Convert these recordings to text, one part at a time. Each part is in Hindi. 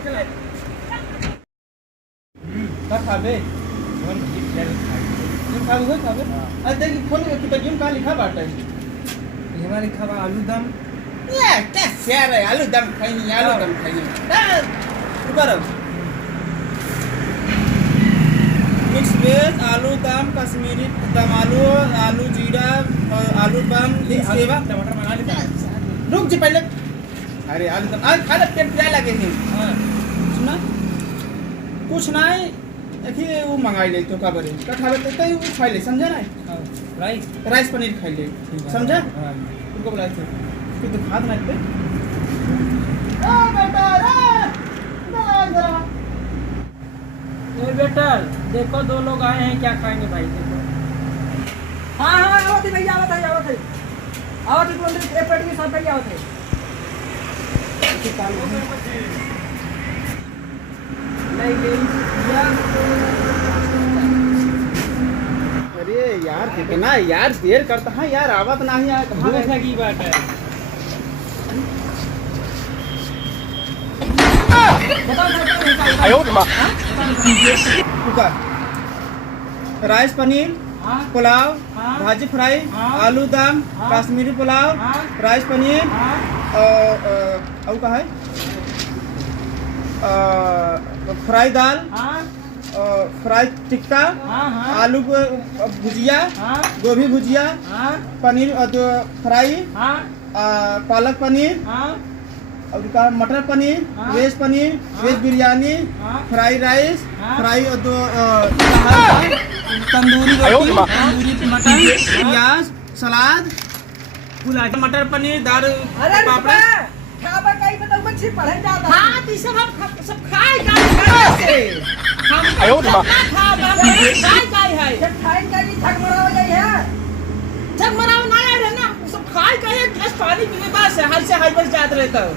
का खाबे जिम खाबे हो खाबे अरे देख खोल के तो जिम का लिखा बाटे हमारे खावा आलू दम ये क्या शेर है आलू दम खाई आलू दम खाई ऊपर मिक्स वेज आलू दम कश्मीरी दम आलू आलू जीरा आलू दम सेवा टमाटर मंगा लेते हैं। रुक जी पहले अरे आलू दम आज खाना पेट प्याय लगे हैं हाँ सुना कुछ नहीं देखिए वो मंगाई ले तो का बरे का खावे तो तई वो खाई ले समझा ना हाँ, राइस राइस पनीर खाई ले समझा हाँ। उनको बुलाए थे कि तो खाद ना पे आ बेटा रे जरा ए बेटा देखो दो लोग आए हैं क्या खाएंगे भाई देखो। हाँ हाँ आवत है भैया आवत है तुम एक पेट के साथ भैया आवत है नहीं भैया अरे यार कितना यार देर करता है यार आवत नहीं है कहां भूख लगी बात है। कुकर राइस पनीर हाँ पुलाव हाँ। भाजी फ्राई हाँ। आलू दम हाँ। कश्मीरी पुलाव हाँ। राइस पनीर हाँ और का है फ्राई दाल हाँ फ्राई टिक्का हाँ हाँ आलू भुजिया हाँ गोभी भुजिया हाँ पनीर फ्राई हाँ पालक पनीर हाँ और का मटर पनीर हाँ। वेज पनीर हाँ। वेज बिरयानी हाँ। फ्राई राइस हाँ। फ्राई और दो तंदूरी रोटी तंदूरी मटन प्याज सलाद मटर पनीर दाल अरे पापड़ खाबा कई बताओ मच्छी पढ़े जाता हाँ तो सब खाए से हम खाबा खाए काय है जब खाई का की थक मरा हो जाई है जब मराव ना आए रहे ना सब खाए का एक गिलास पानी पीने बस हल से हाई बस जात रहता हो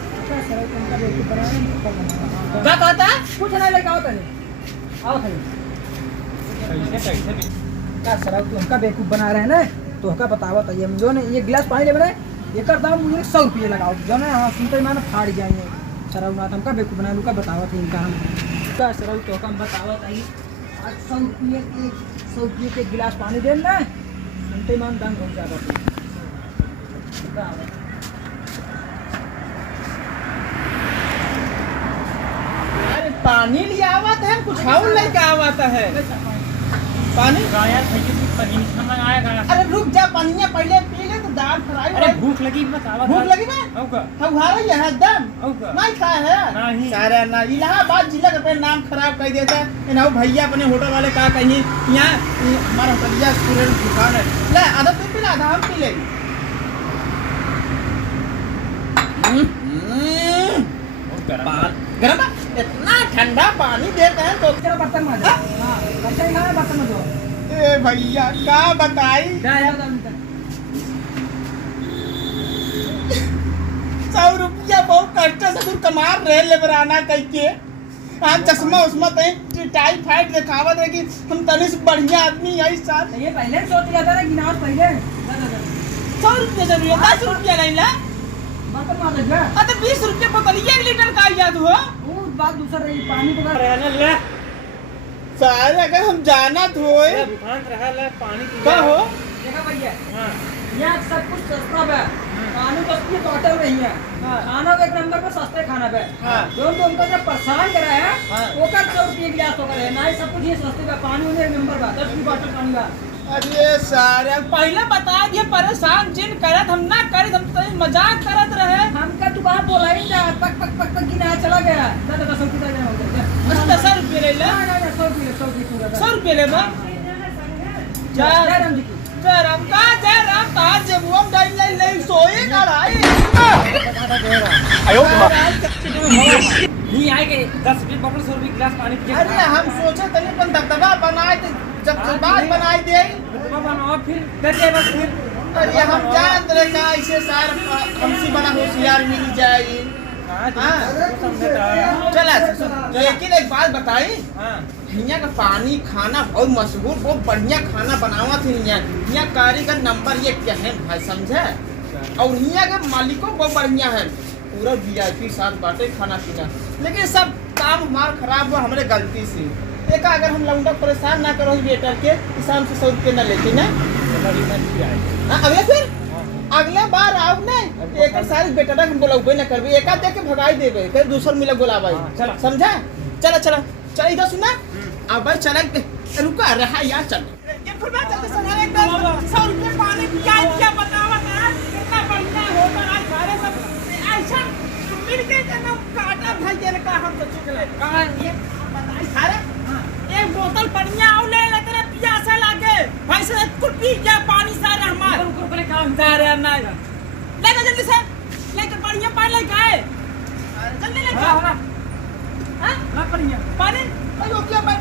क्या कहता कुछ नहीं लगा होता है आओ खाई क्या सर तुमका बेवकूफ बना रहे हैं ना तो हका बतावत है जो ने ये गिलास पानी ले बने एकर दाम मुझे 100 रुपये लगाओ जो ना हाँ सुनते ही मानो फाड़ जाएंगे सर ना तुमका बेवकूफ बना लूका बतावत है इनका हम का सर तो हम बतावत है आज 100 रुपये के गिलास पानी दे ना सुनते ही मान दाम हो जाता है अरे पानी लिया आवत है कुछ और लेके आवत है पानी यार पनीर खाना आएगा। अरे रुक जा पानिया पहले पी ले तो दाल फ्राई अरे भूख लगी मत आवा भूख लगी मैं होगा हम हारा ये है दम होगा नहीं खाए है नहीं। सारा ना इलाहाबाद जिला का अपने नाम खराब कर देता है ना भैया अपने होटल वाले का कहीं यहाँ हमारा होटलिया रेस्टोरेंट दुकान है ले आधा तू पी ले आधा हम पी ले गरम इतना ठंडा पानी देते हैं तो चलो बर्तन में हां बर्तन में बर्तन में दो ए भैया क्या बताई क्या है बता 100 रुपया बहुत कष्ट से दूर कमा रहे लेबराना कह के आज चश्मा उस्मा तई टाइफाइड दिखावत है कि हम तनी से बढ़िया आदमी है इस साल ये पहले सोच लिया था ना गिनास पहले 100 रुपया जरूरी है 10 रुपया नहीं ला बर्तन में लग गया अरे 20 रुपया बोतल 1 लीटर का याद हो वो बात दूसरा रही पानी को रहने ले सारे अगर हम जाना होए दुकान रहा ले पानी पी का हो देखा भैया हां यहाँ सब कुछ सस्ता है पानी सस्ती तो होटल नहीं है खाना एक नंबर पर सस्ते खाना पे हाँ। जो उनका जब परेशान करा है हाँ। वो का 100 रुपये गिलास होकर है ना ही सब कुछ ये सस्ते का पानी उन्हें एक नंबर का 10 की बोतल पानी का अरे सारे पहले बता दिए परेशान जिन करत हम ना करत हम तो मजाक करत रहे हमका तू बाहर बोला ही ना पक पक पक पक गिना चला गया दादा 100 रुपये हो गया अच्छा 100 रुपया ले ले ना ना 100 रुपये पूरा 100 रुपया ले बा जय राम जी की जयराम का जयराम कहा जब हम डाल ले ले सोए का भाई नहीं आएंगे 10 रुपये बोतल 100 रुपये गिलास पानी पी अरे हम सोचे तनी अपन दबदबा बनाए थे जब बात बनाई दे बनाओ फिर दे बस फिर अरे हम जान रहे का ऐसे सार हमसी बना होशियार मिल जाए चला लेकिन एक बात बताई यहाँ का पानी खाना बहुत मशहूर बहुत बढ़िया खाना बनावा थे यहाँ कारीगर नंबर 1 क्या है भाई समझे और यहाँ का मालिकों बहुत बढ़िया है पूरा वीआईपी साथ बाटे खाना पीना, लेकिन सब काम हमारा खराब हुआ हमारे गलती से। एक अगर हम लौंडा परेशान ना करो वेटर के शाम से 100 रुपये ना लेते ना, अगले फिर अगले बार आओ ना एक सारे बेटा हम बोलाबे ना करबे, एक देख के भगाई देबे, फिर दूसर मिला बोलाबे। चला समझा, चला चला चल इधर सुना अब भाई चला रुका रहा यार, चल ये फुलवा चलते सना एकदम 100 रुपये पानी क्या बतावा ना, कितना बढ़िया होटल आज सारे सब ऐसा मिल के जना काटा भाई के का हम तो चुक ले कहां ये बताई सारे एक बोतल बढ़िया आओ ले तेरे प्यासा लागे भाई से कुल पी क्या पानी सारे हमार ऊपर पर काम जा रहे ना, लेके जल्दी से लेके बढ़िया पानी लेके आए, जल्दी लेके हां हां हां बढ़िया पानी अयो क्या भाई